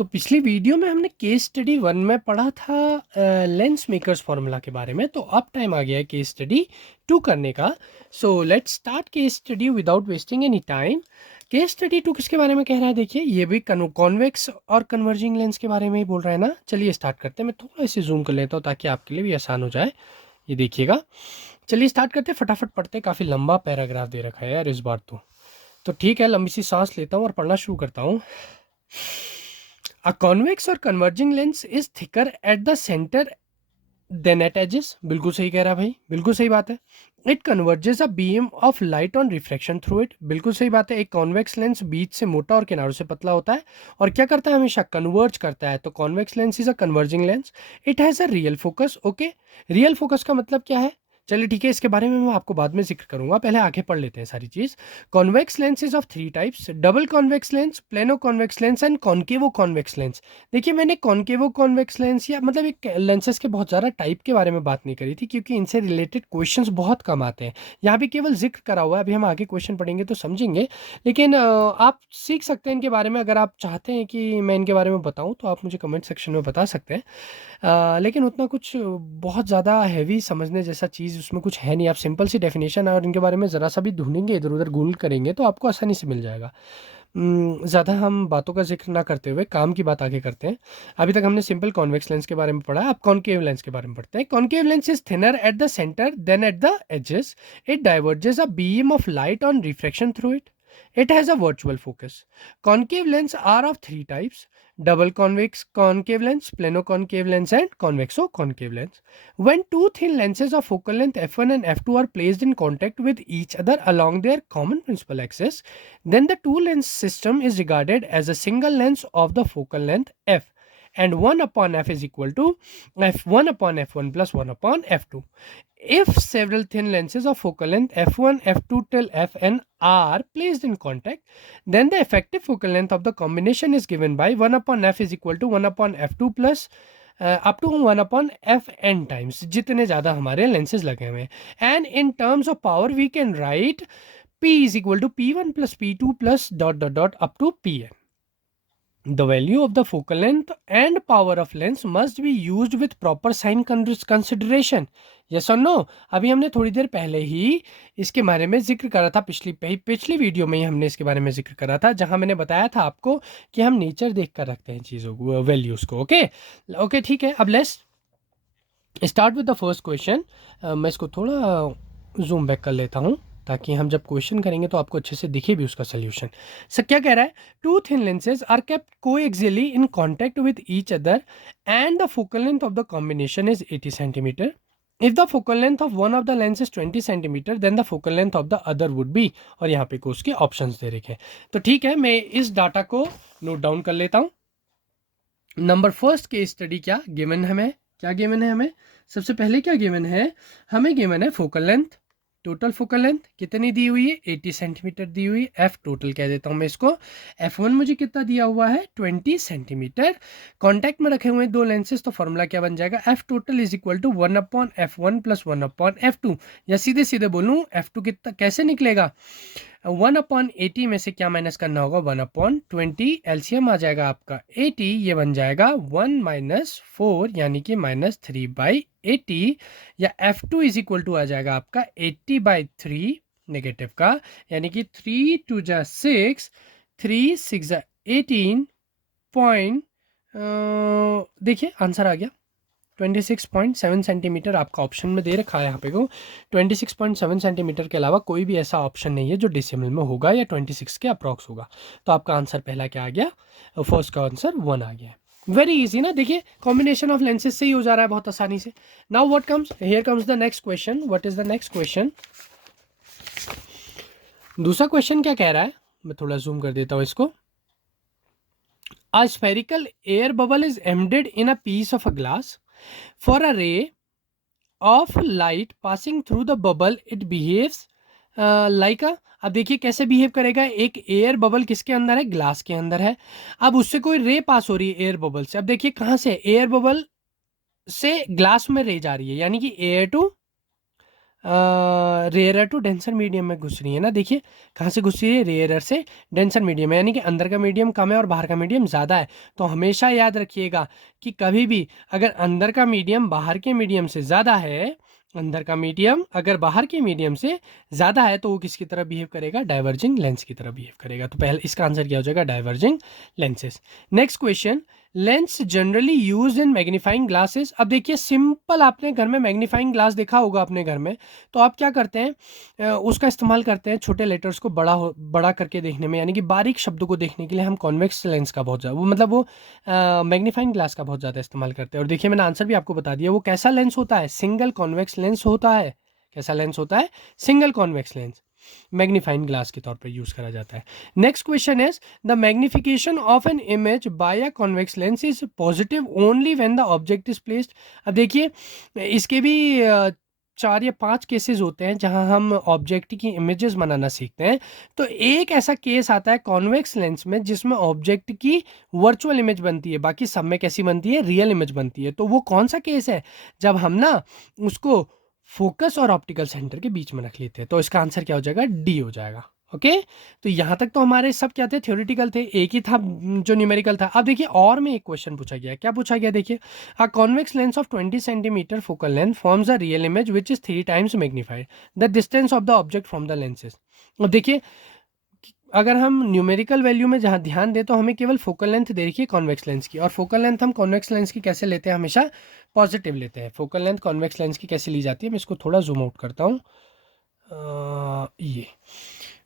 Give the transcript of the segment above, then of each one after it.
तो पिछली वीडियो में हमने केस स्टडी 1 में पढ़ा था लेंस मेकर्स फॉर्मूला के बारे में। तो अब टाइम आ गया है केस स्टडी 2 करने का। So let's start case study without wasting any time. Case study 2 किसके बारे में कह रहा है? देखिए, ये भी कॉन्वेक्स और कन्वर्जिंग लेंस के बारे में ही बोल रहा है ना। चलिए स्टार्ट करते हैं। मैं थोड़ा इसे जूम कर लेता हूँ ताकि आपके लिए भी आसान हो जाए। ये देखिएगा। चलिए स्टार्ट करते हैं, फटाफट पढ़ते हैं। काफ़ी लंबा पैराग्राफ दे रखा है यार इस बार तो ठीक है, लंबी सी सांस लेता हूँ और पढ़ना शुरू करता हूँ। A convex or converging lens is thicker at the center than at edges। बिल्कुल सही कह रहा भाई, बिल्कुल सही बात है। It converges a beam of light on refraction through it। बिल्कुल सही बात है। एक कॉन्वेक्स लेंस बीच से मोटा और किनारों से पतला होता है और क्या करता है? हमेशा कन्वर्ज करता है। तो convex lens is a converging lens. It has a real focus. Okay, real focus का मतलब क्या है? चलिए ठीक है, इसके बारे में मैं आपको बाद में जिक्र करूंगा, पहले आगे पढ़ लेते हैं सारी चीज। Convex lenses of 3 types: double convex lens, plano convex lens and concavo convex lens. देखिए, मैंने कॉन्केवो कॉन्वेक्स लेंस या मतलब एक लेंसेज के बहुत ज़्यादा टाइप के बारे में बात नहीं करी थी, क्योंकि इनसे रिलेटेड क्वेश्चंस बहुत कम आते हैं। यहाँ भी केवल जिक्र करा हुआ है, अभी हम आगे क्वेश्चन पढ़ेंगे तो समझेंगे। लेकिन आप सीख सकते हैं इनके बारे में। अगर आप चाहते हैं कि मैं इनके बारे में बताऊँ तो आप मुझे कमेंट सेक्शन में बता सकते हैं। लेकिन उतना कुछ बहुत ज़्यादा हैवी समझने जैसा चीज़ उसमें कुछ है नहीं। आप सिंपल सी डेफिनेशन और इनके बारे में ज़रा सा भी ढूंढेंगे, इधर उधर गूगल करेंगे तो आपको आसानी से मिल जाएगा। ज़्यादा हम बातों का जिक्र ना करते हुए काम की बात आगे करते हैं। अभी तक हमने सिंपल कॉन्वेक्स लेंस के बारे में पढ़ा, अब कॉन्केव लेंस के बारे में पढ़ते हैं। Concave lens is thinner at the centre than at the edges. It diverges a beam of light on refraction through it. It has a virtual focus. Concave lens are of 3 types: double convex concave lens, plano concave lens, and convexo concave lens. When two thin lenses of focal length f1 and f2 are placed in contact with each other along their common principal axis, then the two lens system is regarded as a single lens of the focal length f, and 1 upon f is equal to f1 upon f1 plus 1 upon f2. If several thin lenses of focal length f1, f2 till fn are placed in contact, then the effective focal length of the combination is given by 1 upon f is equal to 1 upon f2 plus up to 1 upon fn times, जितने ज़्यादा हमारे lenses लगे हुए हैं. And in terms of power, we can write P is equal to P1 plus P2 plus dot dot dot up to Pn. The value of the focal length and power of lens must be used with proper sign consideration. Yes or no? अभी हमने थोड़ी देर पहले ही इसके बारे में जिक्र करा था, पिछली वीडियो में ही हमने इसके बारे में जिक्र करा था, जहां मैंने बताया था आपको कि हम नेचर देख कर रखते हैं चीज़ों को, वैल्यूज़ को। ओके ठीक है, अब let's start with the first question. मैं इसको थोड़ा जूम बैक कर लेता हूँ ताकि हम जब क्वेश्चन करेंगे तो आपको अच्छे से दिखे भी उसका सोल्यूशन। सर क्या कह रहा है? Two thin lenses are kept coaxially in contact with each other and the focal length of the combination is 80 centimetre. If the focal length of one of the lens is 20 centimetre, then the focal length of the other would be, और यहाँ पे को उसके options दे रखे हैं। तो ठीक है, मैं इस डाटा को नोट डाउन कर लेता हूँ। नंबर फर्स्ट केस स्टडी क्या गिवन है हमें? सबसे पहले क्या गिवन है? हमें गिवन है focal length. Total focal length कितनी दी हुई है? 80 सेंटीमीटर दी हुई है। एफ टोटल कह देता हूं मैं इसको। F1 मुझे कितना दिया हुआ है? 20 सेंटीमीटर। कॉन्टैक्ट में रखे हुए दो लेंसेज, तो फॉर्मूला क्या बन जाएगा? F total is equal to 1 upon F1 plus 1 upon F2। या सीधे सीधे बोलूं, F2 कितना कैसे निकलेगा? 1 अपॉन 80 में से क्या माइनस करना होगा? 1 अपॉन 20। एलसीएम आ जाएगा आपका 80, ये बन जाएगा 1 माइनस 4 यानी कि माइनस 3 बाई 80। या F2 इज इक्वल टू आ जाएगा आपका 80 बाई 3 नेगेटिव का, यानी कि 3 2 जा 6, 3 6 जा 18 पॉइंट, देखिए आंसर आ गया 26.7 सेंटीमीटर। आपका ऑप्शन में दे रखा है यहाँ पे को 26.7 सेंटीमीटर के अलावा कोई भी ऐसा ऑप्शन नहीं है जो डेसिमल में होगा या 26 के अप्रॉक्स होगा। तो आपका आंसर पहला क्या आ गया? फर्स्ट का आंसर 1 आ गया। वेरी इजी ना? देखिए, कॉम्बिनेशन ऑफ लेंसेज से ही हो जा रहा है बहुत आसानी से। Now what comes here comes the next question. What is the next question? दूसरा क्वेश्चन क्या कह रहा है? मैं थोड़ा जूम कर देता हूँ इसको। A spherical air bubble is embedded in a piece of a glass. For a ray of light passing through the bubble, it behaves like a, अब देखिए कैसे बिहेव करेगा। एक एयर बबल किसके अंदर है? ग्लास के अंदर है। अब उससे कोई रे पास हो रही है एयर बबल से। अब देखिए कहाँ से? एयर बबल से ग्लास में रे जा रही है, यानी कि air to rarer to denser medium में घुस रही है ना। देखिए कहाँ से घुस रही है, रेयरर से डेंसर मीडियम में, यानी कि अंदर का मीडियम कम है और बाहर का मीडियम ज़्यादा है। तो हमेशा याद रखिएगा कि कभी भी अगर अंदर का मीडियम बाहर के मीडियम से ज़्यादा है, अंदर का मीडियम अगर बाहर के मीडियम से ज़्यादा है, तो वो किसकी तरह बिहेव करेगा, डाइवर्जिंग लेंस की तरह बिहेव करेगा। तो पहले इसका आंसर क्या हो जाएगा, diverging lenses. Next question, lens generally use in magnifying glasses. अब देखिए सिंपल, आपने घर में मैग्नीफाइंग ग्लास देखा होगा अपने घर में, तो आप क्या करते हैं, उसका इस्तेमाल करते हैं छोटे लेटर्स को बड़ा करके देखने में, यानी कि बारीक शब्दों को देखने के लिए हम कॉन्वेक्स लेंस का बहुत ज़्यादा वो मैग्नीफाइंग ग्लास का बहुत ज़्यादा इस्तेमाल करते हैं। और देखिए मैंने आंसर भी आपको बता दिया, वो कैसा लेंस होता है, सिंगल कॉन्वेक्स लेंस होता है। कैसा लेंस होता है, single convex lens, magnifying glass के तौर पर यूज करा जाता है। Next question is, the magnification of an image by a convex lens is positive only when the object is placed. अब देखिए इसके भी 4 या 5 केसेस होते हैं जहां हम ऑब्जेक्ट की इमेजेस बनाना सीखते हैं। तो एक ऐसा केस आता है कॉन्वेक्स लेंस में जिसमें ऑब्जेक्ट की वर्चुअल इमेज बनती है, बाकी सब में कैसी बनती है, रियल इमेज बनती है। तो वो कौन सा केस है, जब हम ना उसको फोकस और ऑप्टिकल सेंटर के बीच में रख लेते हैं। तो इसका आंसर क्या हो जाएगा, डी हो जाएगा। ओके तो यहां तक तो हमारे सब क्या थे, थ्योरेटिकल थे, एक ही था जो न्यूमेरिकल था। अब देखिए और में एक क्वेश्चन पूछा गया, क्या पूछा गया, देखिए a convex lens of 20 centimetre focal length forms a real image which is 3 times magnified, the distance of the object from the lenses. अब देखिए अगर हम न्यूमेरिकल वैल्यू में जहाँ ध्यान दें तो हमें केवल फोकल लेंथ दे रखी है कॉन्वेक्स लेंस की, और फोकल लेंथ हम कॉन्वेक्स लेंस की कैसे लेते हैं, हमेशा पॉजिटिव लेते हैं। फोकल लेंथ कॉन्वेक्स लेंस की कैसे ली जाती है, मैं इसको थोड़ा जूम आउट करता हूँ। ये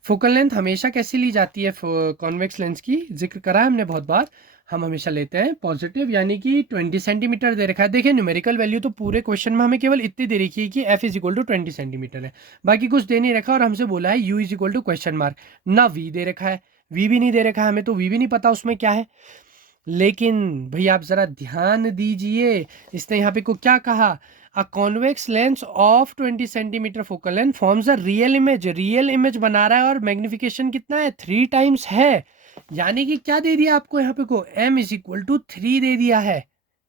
फोकल लेंथ हमेशा कैसी ली जाती है, कॉन्वेक्स लेंस की जिक्र करा है हमने बहुत बार, हम हमेशा लेते हैं पॉजिटिव, यानी कि 20 सेंटीमीटर दे रखा है। देखिए न्यूमेरिकल वैल्यू तो पूरे क्वेश्चन में हमें केवल इतनी दे रखी है कि f is equal to 20 centimetre है, बाकी कुछ दे नहीं रखा, और हमसे बोला है u is equal to question mark, ना v दे रखा है, v भी नहीं दे रखा है, हमें तो v भी नहीं पता उसमें क्या है। लेकिन भैया आप जरा ध्यान दीजिए, इसने यहाँ पे को क्या कहा, a convex lens of 20 centimetre focal length forms a real image, real image बना रहा है, और मैग्निफिकेशन कितना है, 3 टाइम्स है। यानी कि क्या दे दिया आपको यहाँ पे को, m इज इक्वल टू 3 दे दिया है,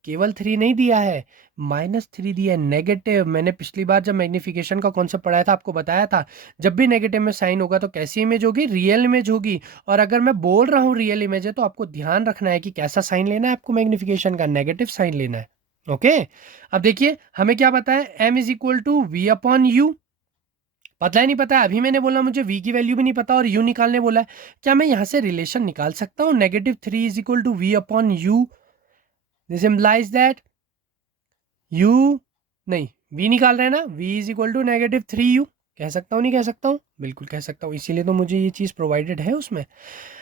केवल 3 नहीं दिया है, -3 दिया है, नेगेटिव। मैंने पिछली बार जब मैग्निफिकेशन का कॉन्सेप्ट पढ़ाया था आपको बताया था, जब भी नेगेटिव में साइन होगा तो कैसी इमेज होगी, रियल इमेज होगी। और अगर मैं बोल रहा हूँ रियल इमेज है, तो आपको ध्यान रखना है कि कैसा साइन लेना है आपको, मैग्निफिकेशन का नेगेटिव साइन लेना है। ओके अब देखिए हमें क्या पता है, m is equal to v upon u, पता ही नहीं पता है, अभी मैंने बोला मुझे v की वैल्यू भी नहीं पता और u निकालने बोला है। क्या मैं यहां से रिलेशन निकाल सकता हूँ, -3 is equal to v upon u, this implies that u, नहीं v निकाल रहे हैं ना, v is equal to -3u, कह सकता हूँ नहीं कह सकता हूँ, बिल्कुल कह सकता हूँ, इसीलिए तो मुझे ये चीज़ प्रोवाइडेड है उसमें।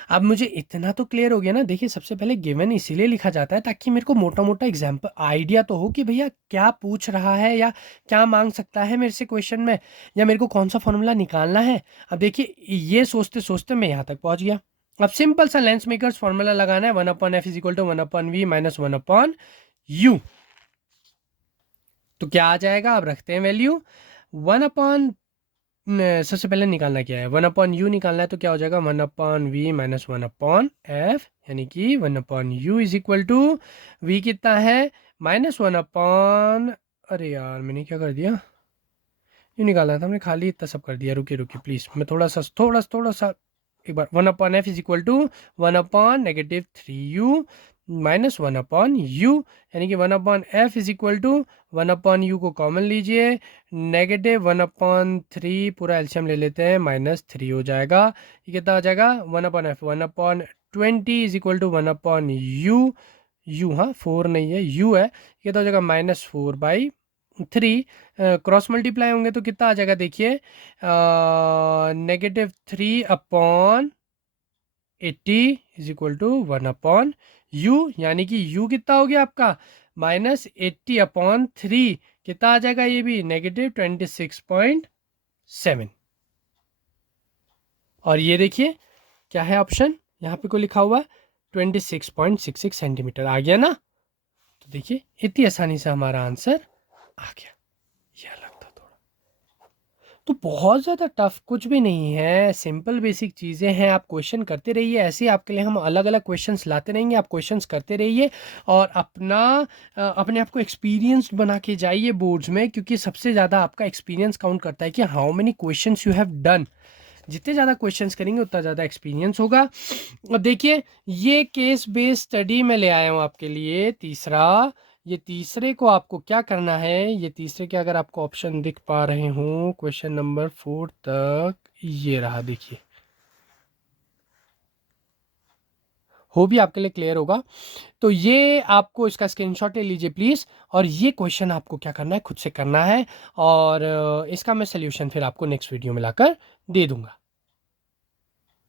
अब मुझे इतना तो क्लियर हो गया ना। देखिए सबसे पहले गिवन इसीलिए लिखा जाता है ताकि मेरे को मोटा मोटा एग्जाम्पल आइडिया तो हो कि भैया क्या पूछ रहा है या क्या मांग सकता है मेरे से क्वेश्चन में, या मेरे को कौन सा फॉर्मूला निकालना है। अब देखिए ये सोचते सोचते मैं यहाँ तक पहुँच गया। अब सिंपल सा लेंस मेकर्स फॉर्मूला लगाना है, 1/f is equal to 1/v minus 1/u। तो क्या आ जाएगा, अब रखते हैं वैल्यू 1/, सबसे पहले निकालना क्या है, 1/u निकालना है, तो क्या हो जाएगा 1/v माइनस 1/f, यानी कि 1/u is equal to v कितना है, -1/, अरे यार मैंने क्या कर दिया, ये निकालना था हमने, खाली इतना सब कर दिया। रुकिए रुकिए प्लीज, मैं थोड़ा सा एक बार, 1/f is equal to 1/-3u minus 1/u, यानी कि 1/f is equal to 1/u को कॉमन लीजिए, -1/3 पूरा एलसीएम ले लेते हैं, -3 हो जाएगा। ये कितना आ जाएगा, 1/f 1/20 is equal to 1/u, u हाँ 4 नहीं है u है, ये तो हो जाएगा -4/3, क्रॉस मल्टीप्लाई होंगे तो कितना आ जाएगा, देखिए -3/80 इज इक्वल टू 1/u, यानी कि u कितना हो गया आपका, -80/3, कितना आ जाएगा ये भी, -26.7। और ये देखिए क्या है ऑप्शन, यहाँ पे को लिखा हुआ 26.66 सेंटीमीटर आ गया ना। तो देखिए इतनी आसानी से हमारा आंसर आ गया, ये अलग था थोड़ा। तो बहुत ज़्यादा टफ कुछ भी नहीं है, सिंपल बेसिक चीज़ें हैं। आप क्वेश्चन करते रहिए, ऐसे ही आपके लिए हम अलग अलग क्वेश्चंस लाते रहेंगे, आप क्वेश्चंस करते रहिए और अपने आप को एक्सपीरियंस्ड बना के जाइए बोर्ड्स में, क्योंकि सबसे ज़्यादा आपका एक्सपीरियंस काउंट करता है कि how many questions you have done. जितने ज़्यादा क्वेश्चंस करेंगे उतना ज़्यादा एक्सपीरियंस होगा। अब देखिए, ये केस बेस्ड स्टडी मैं ले आया हूँ आपके लिए तीसरा। ये तीसरे को आपको क्या करना है, ये तीसरे के अगर आपको ऑप्शन दिख पा रहे हो क्वेश्चन नंबर 4 तक, ये रहा देखिए, हो भी आपके लिए क्लियर होगा। तो ये आपको इसका स्क्रीनशॉट ले लीजिए प्लीज़, और ये क्वेश्चन आपको क्या करना है, खुद से करना है, और इसका मैं सोल्यूशन फिर आपको नेक्स्ट वीडियो में लाकर दे दूंगा।